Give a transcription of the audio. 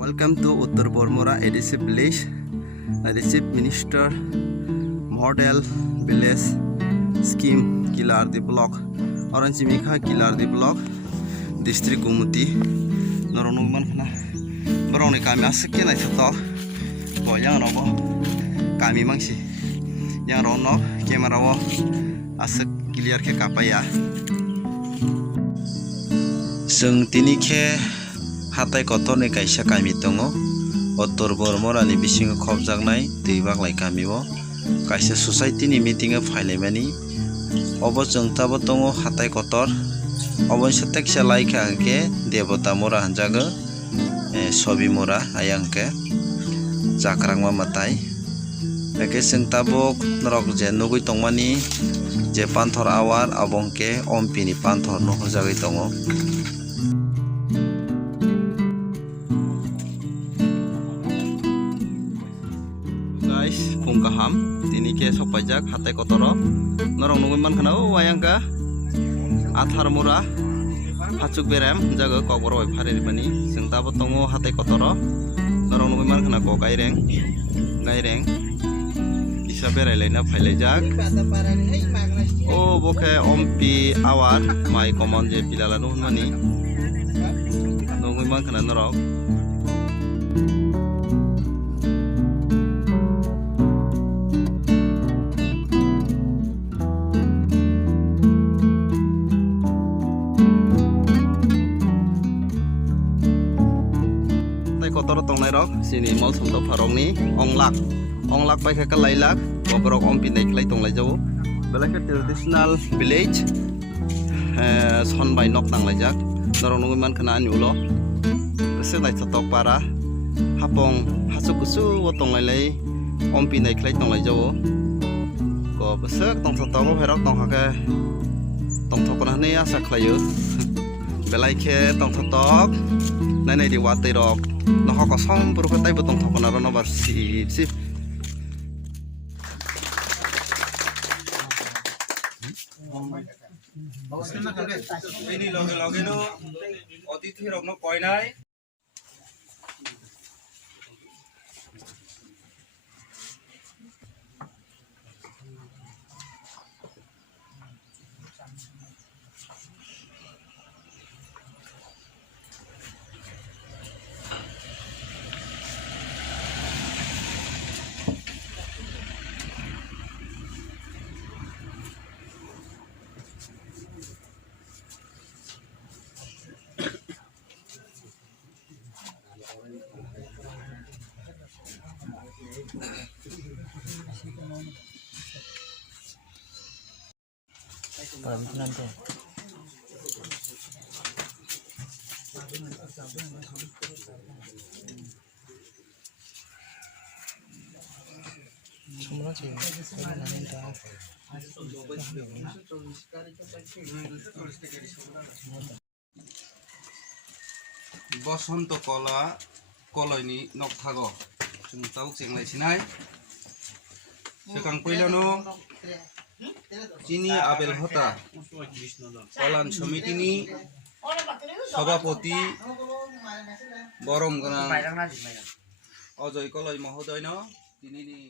Welcome to Uttar Bormora Adhesive Village. Adhesive Minister Model Village Scheme Kilardi Block Orange Mikha Kilardi Block District Gumuti Noronugman Khana Baroni kami asik na ito bo yang robo kami mangsi yang rono kamera wo asik clear ke kapaya seng tini ke hatai kotor ni kaisa kami tongo Uttar Bormora ni bisingo khobjaknai tibak lai kami wo kaisa society ni meeting e phailai obo jeng tabo tongo hatai kotor obo setek sa laika ke devata mora hanjago sobi mora ayang ke jakrang ma matai eke seng tabok norok je nugui tongmani je panthor awar abong ke ompi ni panthor no hojagai tongo guys pungkaham tini ke sopajak hatai kotoro norong nugui man khana o ayang ka athar mura hachuk berem jaga kokbor bai phari bani seng tabo tongo hatai kotoro norong nugui man khana ko gaireng kisa berai laina phailai jak o boke ompi awar mai komon je pilala nu mani nugui man khana norok kotor tong nai rok sini mol som to pharong ni onglak pai kha lailak bobrok om pinai klai tong lai jaw belaka traditional village son bai nok tang lai jak norong nungui man khana ani ulo se lai tok para hapong hasu kusu wo tong lai om pinai klai tong lai jaw ko besek tong tok ro herok tong ha ke tong thok na ne asa khlayu belai khe tong tok nai di watai rok no hoko som puru tai botong thokona ro no bar si ini loge no otithi rok no koinai nanti semua sih বসন্ত কলা কলয়নি নক থাগো जों ताव जेंलाय सिनाय सेकां पहिलानो चिनी आबेल हता कलान समितिनि सभापति बरम गना अजय कलय महोदयनो दिनैनि